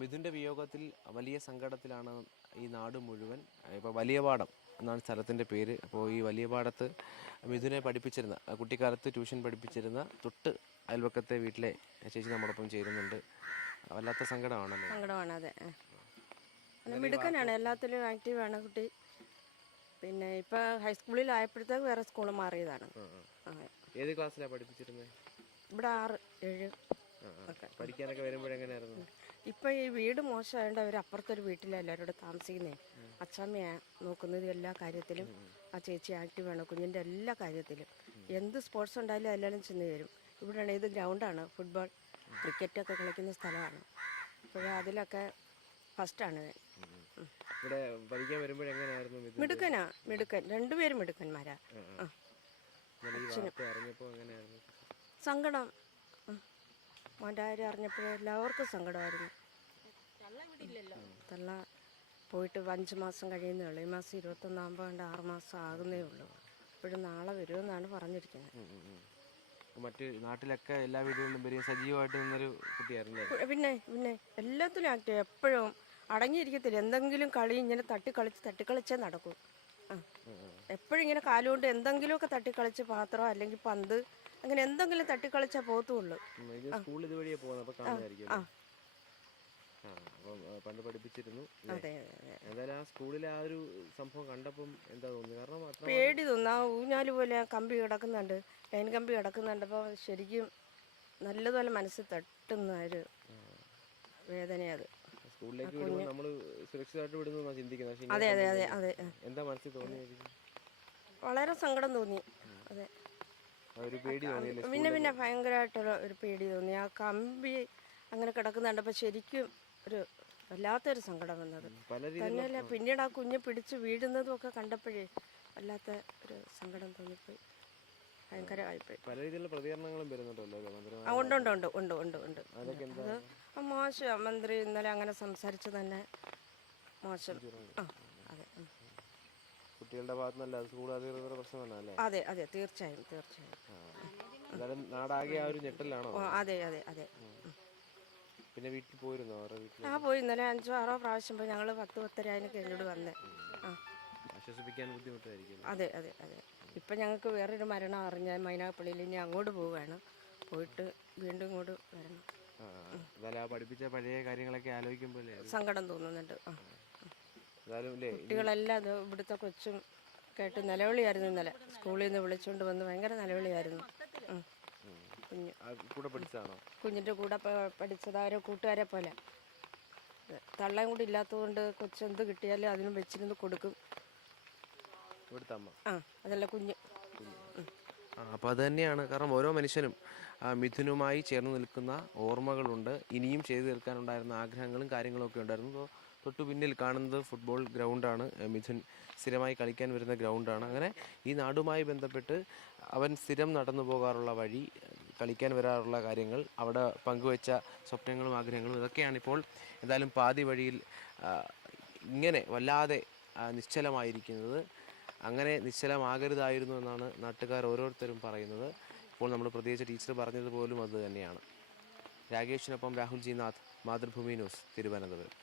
മിഥുൻ്റെ വിയോഗത്തിൽ വലിയ സങ്കടത്തിലാണ് ഈ നാട് മുഴുവൻ. ഇപ്പോൾ വലിയപാടം എന്നാണ് സ്ഥലത്തിൻ്റെ പേര്. അപ്പോൾ ഈ വലിയപാടത്ത് മിഥുനെ പഠിപ്പിച്ചിരുന്ന, കുട്ടിക്കാലത്ത് ട്യൂഷൻ പഠിപ്പിച്ചിരുന്ന തൊട്ട് അയൽവക്കത്തെ വീട്ടിലെ ചേച്ചി നമ്മോടൊപ്പം ചേരുന്നുണ്ട്. വല്ലാത്ത സങ്കടമാണല്ലോ. സങ്കടമാണ്, അതെ. മിടുക്കനാണ്, എല്ലാത്തിലും ആക്റ്റീവാണ് കുട്ടി. പിന്നെ ഇപ്പോൾ ഹൈസ്കൂളിലായപ്പോഴത്തേക്ക് വേറെ സ്കൂൾ മാറിയതാണ്. ഏത് ക്ലാസ്സിലാണ് പഠിപ്പിച്ചിരുന്നത്? ഇവിടെ 6, 7 ഒക്കെ. പഠിക്കാനൊക്കെ വരുമ്പോഴെങ്ങനെയായിരുന്നു? ഇപ്പം ഈ വീട് മോശമായതുകൊണ്ട് അവർ അപ്പുറത്തൊരു വീട്ടിലാണ് എല്ലാവരോടും താമസിക്കുന്നേ. അച്ഛമ്മയാണ് നോക്കുന്നത് എല്ലാ കാര്യത്തിലും. ആ ചേച്ചി ആക്റ്റീവാണ് കുഞ്ഞിൻ്റെ എല്ലാ കാര്യത്തിലും. എന്ത് സ്പോർട്സ് ഉണ്ടായാലും എല്ലാവരും ചെന്ന് തരും. ഇവിടെയാണ്, ഇത് ഗ്രൗണ്ടാണ്, ഫുട്ബോൾ ക്രിക്കറ്റൊക്കെ കളിക്കുന്ന സ്ഥലമാണ്. അപ്പോൾ അതിലൊക്കെ ഫസ്റ്റാണ്. ഇവിടെ പഠിക്കാൻ വരുമ്പോഴെങ്ങനെയായിരുന്നു? മിടുക്കൻ, രണ്ടുപേരും മിടുക്കന്മാരാ. സങ്കടം, മോൻ്റെ കാര്യം അറിഞ്ഞപ്പോഴേ എല്ലാവർക്കും സങ്കടമായിരുന്നു. തള്ള പോയിട്ട് 5 മാസം കഴിയുന്നേ ഉള്ളൂ. ഈ മാസം 21 കണ്ട് 6 മാസം ആകുന്നേ ഉള്ളൂ. ഇപ്പോഴും നാളെ വരുമെന്നാണ് പറഞ്ഞിരിക്കുന്നത്. മറ്റ് നാട്ടിലൊക്കെ എല്ലാ വീടുകളിലും വരും സജീവമായിട്ട് നിന്നൊരു കുട്ടിയായിരുന്നു. പിന്നെ എല്ലാത്തിലും ആക്റ്റീവ്, എപ്പോഴും അടങ്ങിയിരിക്കത്തില്ല. എന്തെങ്കിലും കളി ഇങ്ങനെ തട്ടിക്കളിച്ചേ നടക്കും. എപ്പോഴും ഇങ്ങനെ കാലുകൊണ്ട് എന്തെങ്കിലുമൊക്കെ തട്ടിക്കളിച്ച്, പാത്രം അല്ലെങ്കിൽ പന്ത്, അങ്ങനെ എന്തെങ്കിലും തട്ടിക്കളിച്ചാ പോകത്തുള്ളൂ. പണ്ട് പഠിപ്പിച്ചിരുന്നു. എന്തായാലും ആ സ്കൂളിലെ ആ ഒരു സംഭവം കണ്ടപ്പം എന്താ തോന്നുന്നു? കാരണം പേടി തോന്നുന്നു. ആ ഊഞ്ഞാല് പോലെ കമ്പി കിടക്കുന്നുണ്ട്, ലൈൻ കമ്പി കിടക്കുന്നുണ്ടപ്പോൾ ശരിക്കും നല്ലതുപോലെ മനസ്സിൽ തട്ടുന്ന ഒരു വേദനയത്. സ്കൂളിലേക്ക് വിടുമ്പോൾ നമ്മൾ സുരക്ഷിതമായിട്ട് വിടുന്ന ചിന്തിക്കുന്നത്. അതെ അതെ അതെ അതെ. എന്താ മനസ്സിൽ തോന്നിയത്? വളരെ സങ്കടം തോന്നി. അതെ, പിന്നെ ഭയങ്കരമായിട്ടുള്ള ഒരു പേടി തോന്നി. ആ കമ്പി അങ്ങനെ കിടക്കുന്നുണ്ടപ്പോൾ ശരിക്കും ഒരു വല്ലാത്തൊരു സങ്കടം വന്നത് തന്നെയല്ല. പിന്നീട് ആ കുഞ്ഞ് പിടിച്ച് വീഴുന്നതും ഒക്കെ കണ്ടപ്പോഴേ വല്ലാത്ത ഒരു സങ്കടം തോന്നിപ്പോയി. ഭയങ്കരമായിപ്പോയി. പല രീതിയിലുള്ള പ്രതികരണങ്ങളും വരുന്നുണ്ടല്ലോ. ഉണ്ട്. അത് മോശം. മന്ത്രി ഇന്നലെ അങ്ങനെ സംസാരിച്ചു തന്നെ മോശം. അതെ. കുട്ടികളുടെ ഭാഗത്തുനിന്നല്ല, സ്കൂൾ അധികൃതരുടെ പ്രശ്നം തന്നെ. അതെ അതെ, തീർച്ചയായും. നാടാകെ ആ ഒരു ഞെട്ടലാണോ? അതെ. പിന്നെ വീട്ടിൽ പോയിരുന്നോ? പോയി. ഇന്നലെ 5-6 പ്രാവശ്യം പോയി. ഞങ്ങൾ 10-10:30 കഴിഞ്ഞോട് വന്നേ. ആശ്വസിപ്പിക്കാൻ ബുദ്ധിമുട്ടായിരിക്കും. അതെ. ഇപ്പം ഞങ്ങൾക്ക് വേറൊരു മരണം അറിഞ്ഞാൽ മൈനാപ്പള്ളിയിൽ ഇനി അങ്ങോട്ട് പോവുകയാണ്. പോയിട്ട് വീണ്ടും ഇങ്ങോട്ട് വരണം. പഠിപ്പിച്ച പഴയ കാര്യങ്ങളൊക്കെ ആലോചിക്കുമ്പോൾ സങ്കടം തോന്നുന്നുണ്ട്. കുട്ടികളെല്ലാം ഇവിടുത്തെ കൊച്ചും കേട്ട് നിലവിളിയായിരുന്നു. ഇന്നലെ സ്കൂളിൽ നിന്ന് വിളിച്ചുകൊണ്ട് വന്ന് ഭയങ്കര നിലവിളിയായിരുന്നു. കുഞ്ഞിൻ്റെ കൂടെ പഠിച്ചത് അവരെ കൂട്ടുകാരെ പോലെ. തള്ളയും കൂടി ഇല്ലാത്തതുകൊണ്ട് കൊച്ചെന്ത് കിട്ടിയാലും അതിനും വെച്ചിരുന്ന് കൊടുക്കും. അതല്ല കുഞ്ഞ്. അപ്പോൾ അത് തന്നെയാണ്. കാരണം ഓരോ മനുഷ്യനും മിഥുനുമായി ചേർന്ന് നിൽക്കുന്ന ഓർമ്മകളുണ്ട്. ഇനിയും ചെയ്തു തീർക്കാനുണ്ടായിരുന്ന ആഗ്രഹങ്ങളും കാര്യങ്ങളും ഒക്കെ ഉണ്ടായിരുന്നു. തൊട്ടു പിന്നിൽ കാണുന്നത് ഫുട്ബോൾ ഗ്രൗണ്ടാണ്. മിഥുൻ സ്ഥിരമായി കളിക്കാൻ വരുന്ന ഗ്രൗണ്ടാണ്. അങ്ങനെ ഈ നാടുമായി ബന്ധപ്പെട്ട് അവൻ സ്ഥിരം നടന്നു പോകാറുള്ള വഴി, കളിക്കാൻ വരാറുള്ള കാര്യങ്ങൾ, അവിടെ പങ്കുവെച്ച സ്വപ്നങ്ങളും ആഗ്രഹങ്ങളും, ഇതൊക്കെയാണിപ്പോൾ എന്തായാലും പാതി വഴിയിൽ ഇങ്ങനെ വല്ലാതെ നിശ്ചലമായിരിക്കുന്നത്. അങ്ങനെ നിശ്ചലമാകരുതായിരുന്നു എന്നാണ് നാട്ടുകാർ ഓരോരുത്തരും പറയുന്നത്. ഇപ്പോൾ നമ്മൾ പ്രത്യേകിച്ച് ടീച്ചർ പറഞ്ഞതുപോലും അത് തന്നെയാണ്. രാകേഷിനൊപ്പം രാഹുൽ ജി നാഥ്, മാതൃഭൂമി ന്യൂസ്, തിരുവനന്തപുരം.